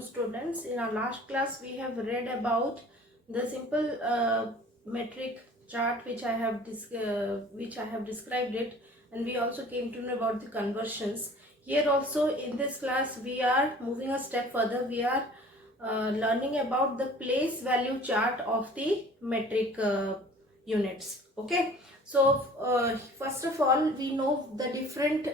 afternoon, students. In our last class we have read about the simple metric chart which I have described it, and we also came to know about the conversions. Here also in this class we are moving a step further. We are learning about the place value chart of the metric units. Okay, so first of all we know the different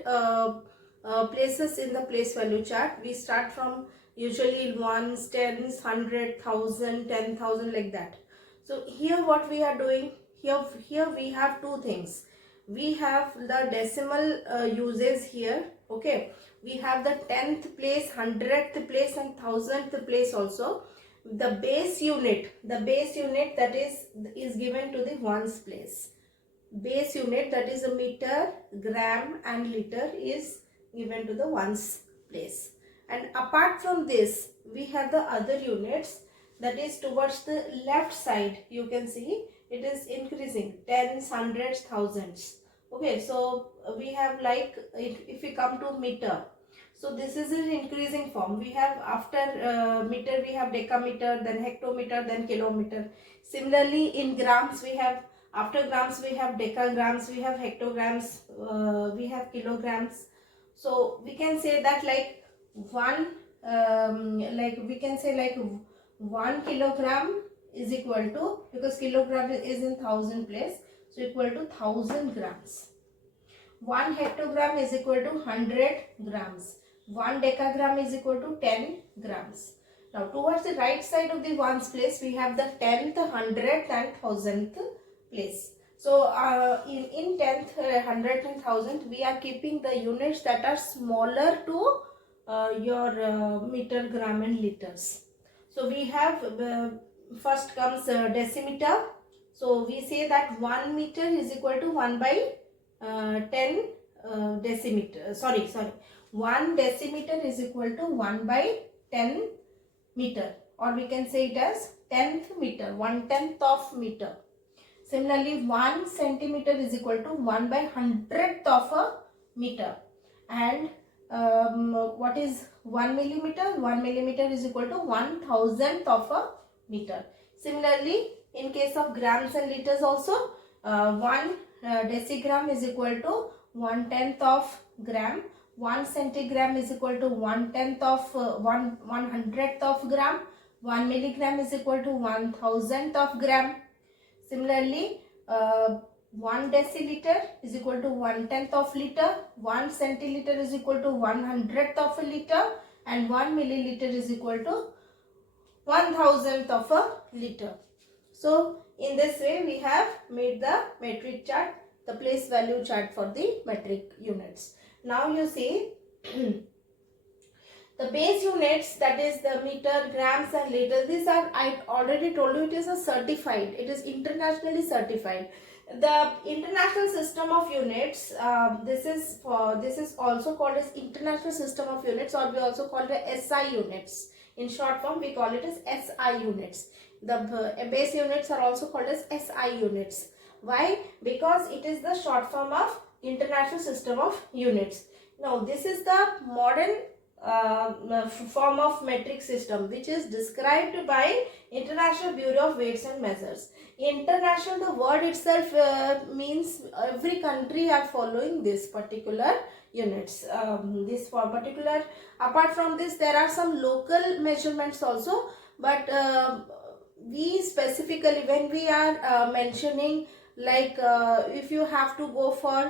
places in the place value chart. We start from usually ones, tens, 100, 1000, 10,000, like that. So here what we are doing, here we have two things. We have the decimal uses here. Okay, we have the 10th place, 100th place and 1000th place also. The base unit that is given to the ones place. Base unit, that is a meter, gram and liter, is given to the ones place. And apart from this we have the other units, that is towards the left side. You can see it is increasing, tens, hundreds, thousands. Okay, so we have, like, if we come to meter, so this is an increasing form. We have after meter we have decameter, then hectometer, then kilometer. Similarly in grams we have, after grams we have decagrams, we have hectograms, we have kilograms. So we can say that like we can say like 1 kilogram is equal to, because kilogram is in thousand place, so equal to 1000 grams. 1 hectogram is equal to 100 grams. 1 decagram is equal to 10 grams. Now towards the right side of the ones place we have the 10th, 100th and 1000th place. So in 10th, 100 and 1000 we are keeping the units that are smaller to your meter, gram and liters. So we have first comes decimeter. So we say that 1 meter is equal to 1 by 10 decimeter. Sorry. 1 decimeter is equal to 1 by 10 meter, or we can say it as 10th meter, 1/10 of meter. Similarly, 1 centimeter is equal to 1 by 100th of a meter. And what is 1 millimeter? 1 millimeter is equal to 1000th of a meter. Similarly, in case of grams and liters also, 1 decigram is equal to 1/10 of gram. 1 centigram is equal to 1/10 of 1/100th of gram. 1 milligram is equal to 1000th of gram. Similarly, 1 deciliter is equal to 1/10 of liter. 1 centiliter is equal to 1/100th of a liter, and 1 milliliter is equal to 1000th of a liter. So in this way we have made the metric chart, the place value chart for the metric units. Now you see the base units, that is the meter, grams and liters, these are, I already told you, it is a certified, it is internationally certified. The international system of units, this is also called as international system of units, or we also call it SI units. In short form we call it as SI units. The base units are also called as SI units. Why? Because it is the short form of international system of units. Now this is the modern form of metric system, which is described by International Bureau of Weights and Measures. International, the word itself means every country are following this particular units. This for particular, apart from this there are some local measurements also, but we specifically, when we are mentioning, like if you have to go for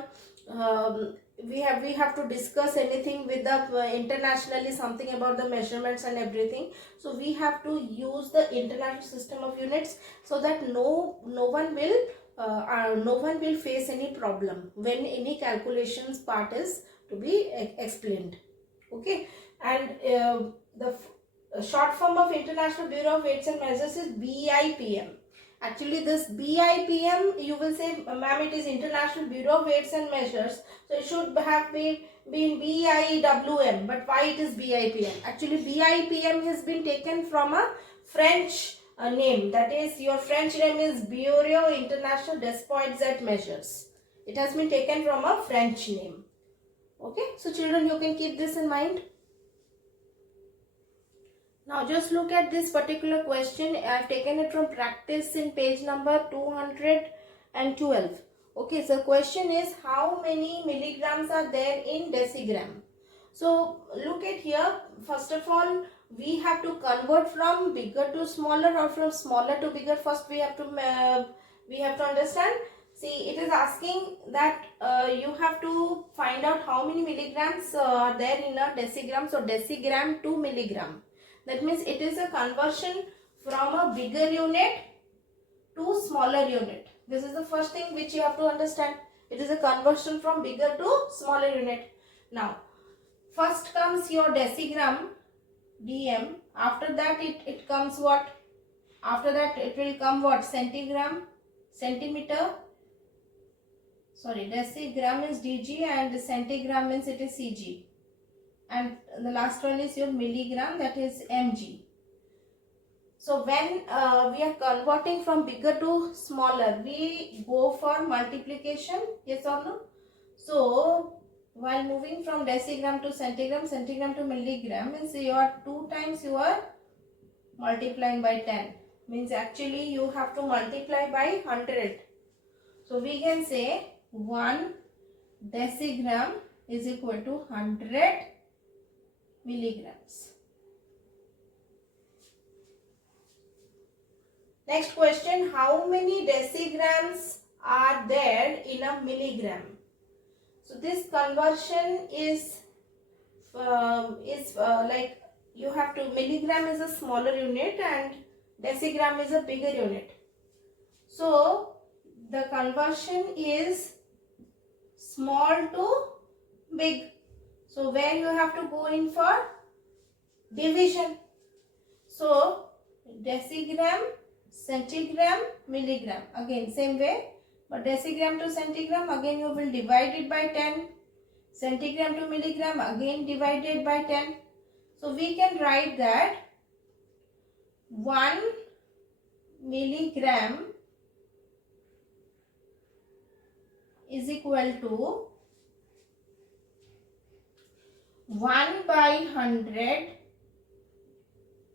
we have to discuss anything with the internationally, something about the measurements and everything, so we have to use the international system of units, so that no one will face any problem when any calculations part is to be explained. Okay, and the short form of International Bureau of Weights and Measures is BIPM. Actually this BIPM, you will say, ma'am, it is International Bureau of Weights and Measures, so it should have been BIWM, but why it is BIPM? Actually BIPM has been taken from a French name, that is, your French name is Bureau International des Poids et Measures. It has been taken from a French name. Okay, so children, you can keep this in mind. Now just look at this particular question. I have taken it from practice in page number 212. Okay, so question is how many milligrams are there in decigram? So look at here. First of all, we have to convert from bigger to smaller or from smaller to bigger. First we have to understand. See, it is asking that you have to find out how many milligrams are there in a decigram. So decigram to milligram. That means it is a conversion from a bigger unit to smaller unit. This is the first thing which you have to understand. It is a conversion from bigger to smaller unit. Now, first comes your decigram, dm. After that it comes what? After that it will come what? Centigram, centimeter. Sorry, decigram is dg and centigram means it is cg. And the last one is your milligram, that is mg. So when we are converting from bigger to smaller, we go for multiplication, yes or no? So while moving from decigram to centigram, centigram to milligram, means you are 2 times you are multiplying by 10. Means actually you have to multiply by 100. So we can say 1 decigram is equal to 100 milligrams. Next question, how many decigrams are there in a milligram? So this conversion is like you have to, milligram is a smaller unit and decigram is a bigger unit. So the conversion is small to big. So where you have to go in for division. So decigram, centigram, milligram. Again same way, but decigram to centigram, again you will divide it by 10. Centigram to milligram, again divided by 10. So we can write that 1 milligram is equal to 1 by 100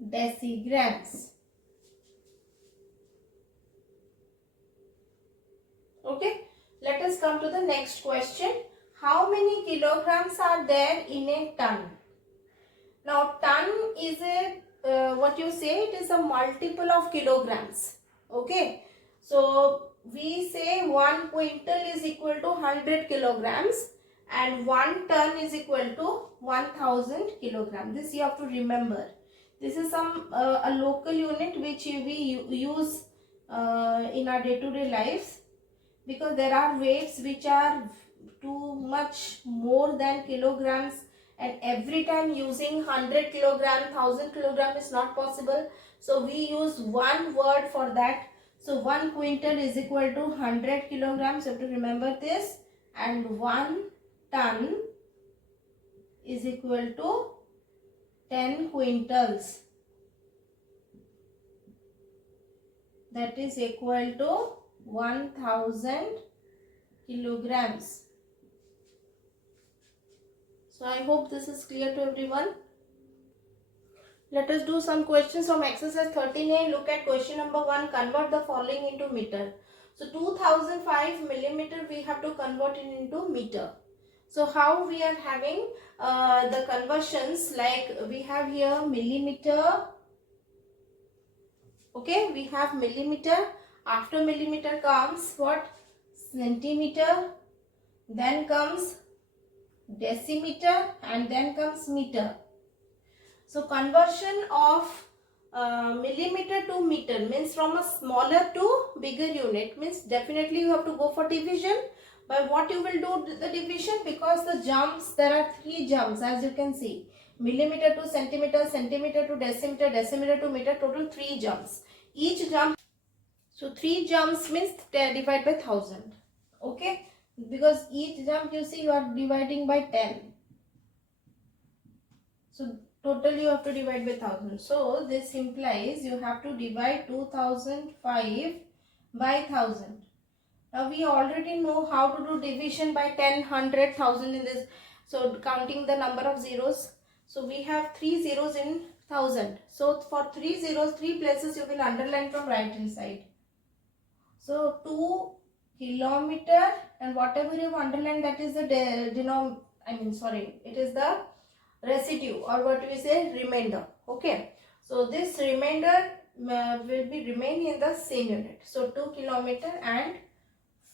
decigrams. Okay, let us come to the next question. How many kilograms are there in a ton? Now ton is a what you say, it is a multiple of kilograms. Okay, so we say 1 quintal is equal to 100 kilograms and 1 ton is equal to 1000 kilograms. This you have to remember. This is some a local unit which we use in our day-to-day lives, because there are weights which are too much more than kilograms, and every time using 100 kilogram, 1000 kilogram is not possible. So we use one word for that. So 1 quintal is equal to 100 kilograms. You have to remember this. And 1 ton is equal to 10 quintals. That is equal to 1000 kilograms. So I hope this is clear to everyone. Let us do some questions from exercise 13a. Look at question number 1. Convert the following into meter. So 2005 millimeter we have to convert it into meter. So how we are having the conversions, like we have here millimeter. Okay, we have millimeter. After millimeter comes what? Centimeter. Then comes decimeter and then comes meter. So conversion of millimeter to meter means from a smaller to bigger unit, means definitely you have to go for division. By what you will do the division? Because the jumps, there are 3 jumps as you can see. Millimeter to centimeter, centimeter to decimeter, decimeter to meter, total 3 jumps. Each jump, so 3 jumps means divide by 1000. Okay, because each jump you see you are dividing by 10. So total you have to divide by 1000. So this implies you have to divide 2005 by 1000. Now we already know how to do division by 10, 100, 1000 in this. So counting the number of zeros. So we have 3 zeros in 1000. So for 3 zeros, 3 places you will underline from right hand side. So 2 kilometer, and whatever you have underlined, that is the it is the residue, or what we say, remainder. Okay, so this remainder will be remain in the same unit. So 2 kilometer and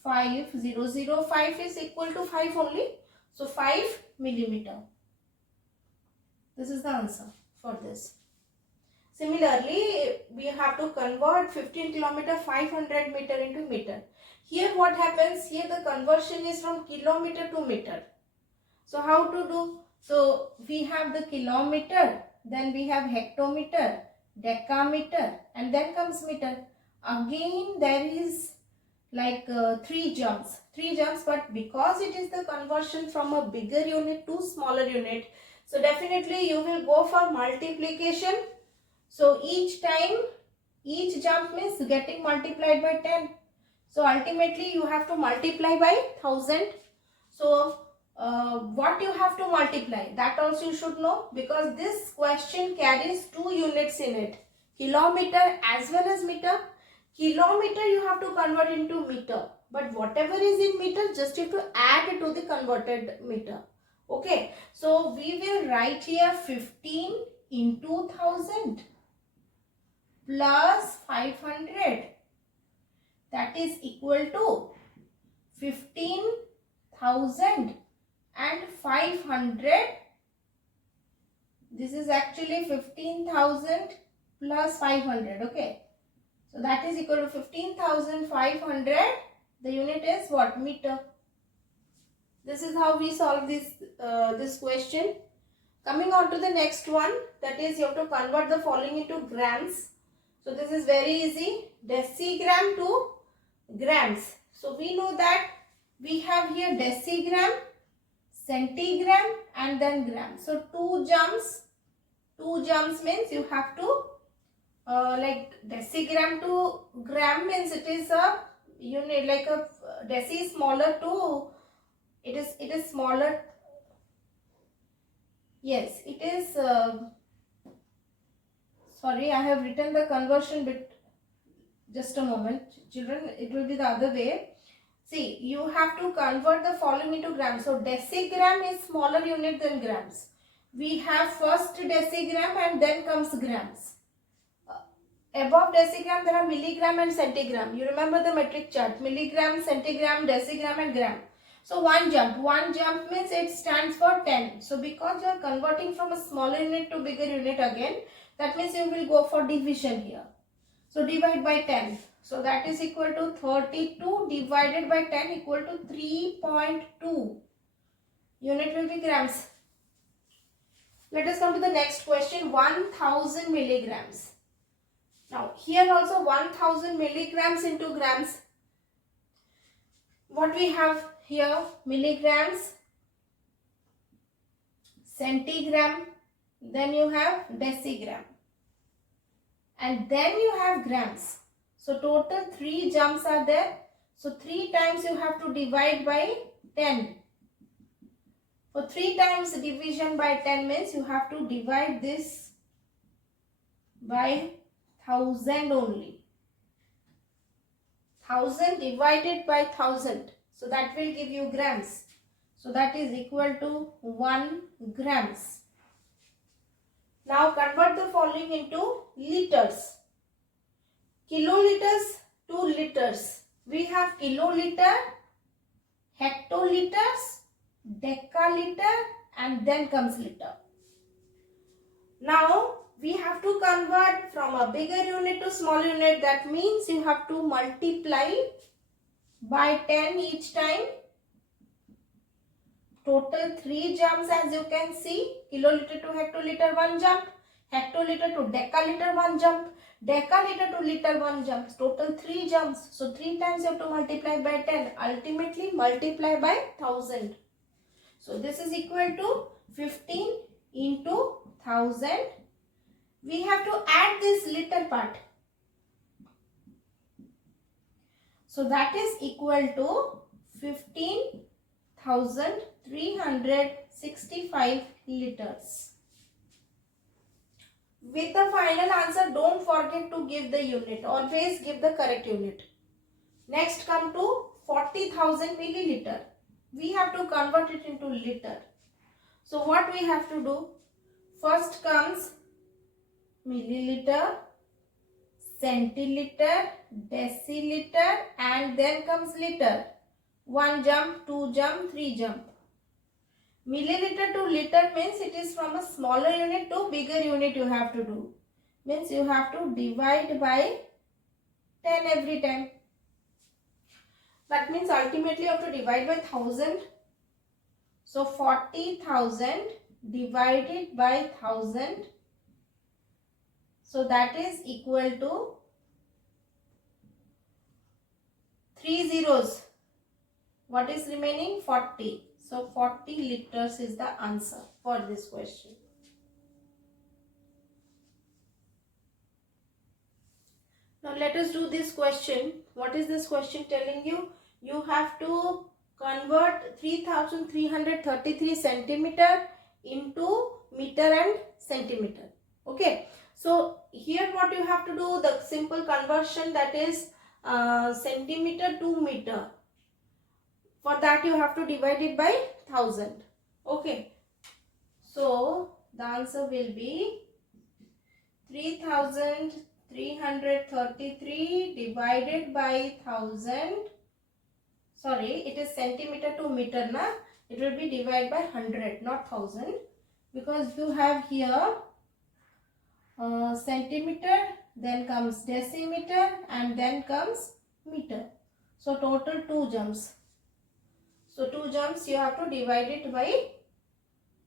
5 is equal to 5 only. So 5 millimeter. This is the answer for this. Similarly, we have to convert 15 kilometer 500 meter into meter. Here what happens? Here the conversion is from kilometer to meter. So how to do? So we have the kilometer, then we have hectometer, decameter, and then comes meter. Again there is like 3 jumps, but because it is the conversion from a bigger unit to smaller unit, so definitely you will go for multiplication. So each time, each jump means getting multiplied by 10. So ultimately you have to multiply by 1000. So what you have to multiply, that also you should know, because this question carries 2 units in it, kilometer as well as meter. Kilometer you have to convert into meter, but whatever is in meter, just you have to add to the converted meter. Okay, so we will write here 15 into 1000 plus 500, that is equal to 15,000 and 500. This is actually 15,000 plus 500. Okay, so that is equal to 15,500. The unit is what? Meter. This is how we solve this question. Coming on to the next one, that is you have to convert the following into grams. So this is very easy. Decigram to grams. So we know that we have here decigram, centigram, and then gram. So two jumps means you have to like decigram to gram means it is a unit, like a deci is smaller to it is smaller. Yes, it is sorry, I have written the conversion bit. Just a moment, children, it will be the other way. See, you have to convert the following into grams. So decigram is smaller unit than grams. We have first decigram and then comes grams. Above decigram there are milligram and centigram. You remember the metric chart, milligram, centigram, decigram and gram. So one jump means it stands for 10. So because you are converting from a smaller unit to bigger unit again, that means you will go for division here. So divide by 10. So that is equal to 32 divided by 10 equal to 3.2. Unit will be grams. Let us come to the next question. 1000 milligrams. Now here also 1000 milligrams into grams. What we have here? Milligrams, centigram, then you have decigram, and then you have grams. So total 3 jumps are there. So 3 times you have to divide by 10. For 3 times division by 10 means you have to divide this by 1000 only. 1000 divided by 1000. So that will give you grams. So that is equal to 1 grams. Now convert the following into liters. Kiloliters to liters. We have kiloliter, hectoliters, decaliter, and then comes liter. Now we have to convert from a bigger unit to small unit. That means you have to multiply by 10 each time. Total 3 jumps, as you can see. Kiloliter to hectoliter 1 jump, hectoliter to decaliter 1 jump, decaliter to liter 1 jump. Total 3 jumps. So 3 times you have to multiply by 10. Ultimately multiply by 1000. So this is equal to 15 into 1000. We have to add this liter part. So that is equal to 15,365 liters. With the final answer, don't forget to give the unit. Always give the correct unit. Next come to 40,000 milliliter. We have to convert it into liter. So what we have to do? First comes milliliter, centiliter, deciliter, and then comes liter. 1 jump, 2 jump, 3 jump. Milliliter to liter means it is from a smaller unit to bigger unit you have to do. Means you have to divide by 10 every time. That means ultimately you have to divide by 1000. So 40,000 divided by 1000. So that is equal to 3 zeros. What is remaining? 40. So 40 liters is the answer for this question. Now let us do this question. What is this question telling you? You have to convert 3333 centimeter into meter and centimeter. Okay. So here what you have to do, the simple conversion, that is centimeter to meter. For that you have to divide it by 1000. Okay. So the answer will be 3333 divided by 1000. Sorry, it is centimeter to meter, na? It will be divided by 100, not 1000. Because you have here centimeter, then comes decimeter, and then comes meter. So total 2 jumps. So 2 jumps you have to divide it by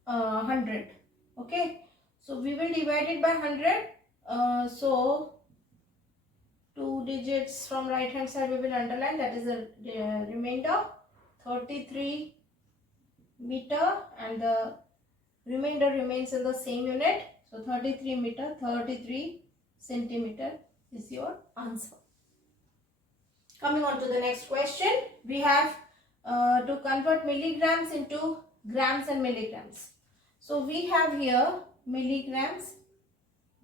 100. Okay. So we will divide it by 100. So 2 digits from right hand side we will underline, that is the remainder 33 meter, and the remainder remains in the same unit. So 33 meter, 33 centimeter is your answer. Coming on to the next question, we have to convert milligrams into grams and milligrams. So we have here milligrams,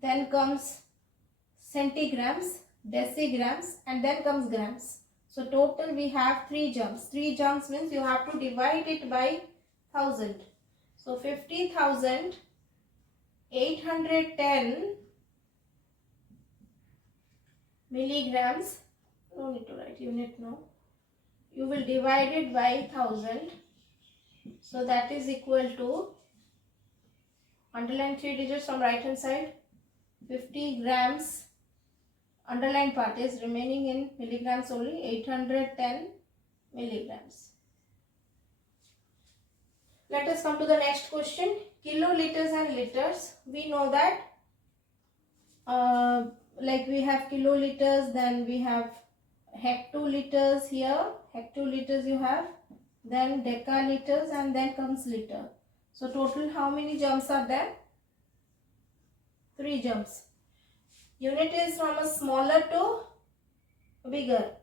then comes centigrams, decigrams, and then comes grams. So total we have 3 jumps. 3 jumps means you have to divide it by 1000. So 50,810 milligrams. No need to write unit now. You will divide it by 1000. So that is equal to, underline 3 digits from right hand side, 50 grams. Underline part is remaining in milligrams only, 810 milligrams. Let us come to the next question. Kiloliters and liters. We know that like we have kiloliters, then we have hectoliters here. Hectoliters you have, then decaliters, and then comes liter. So total how many jumps are there? 3 jumps. Unit is from a smaller to bigger.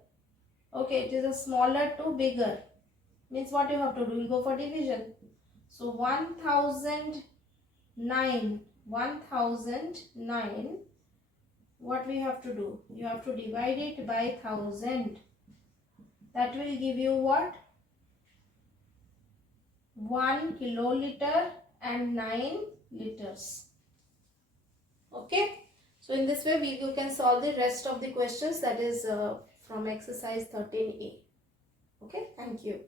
Okay, it is a smaller to bigger. Means what you have to do? You go for division. So 1009. What we have to do? You have to divide it by 1000. That will give you what? 1 kiloliter and 9 liters. Okay. So in this way you can solve the rest of the questions, that is from exercise 13A. Okay. Thank you.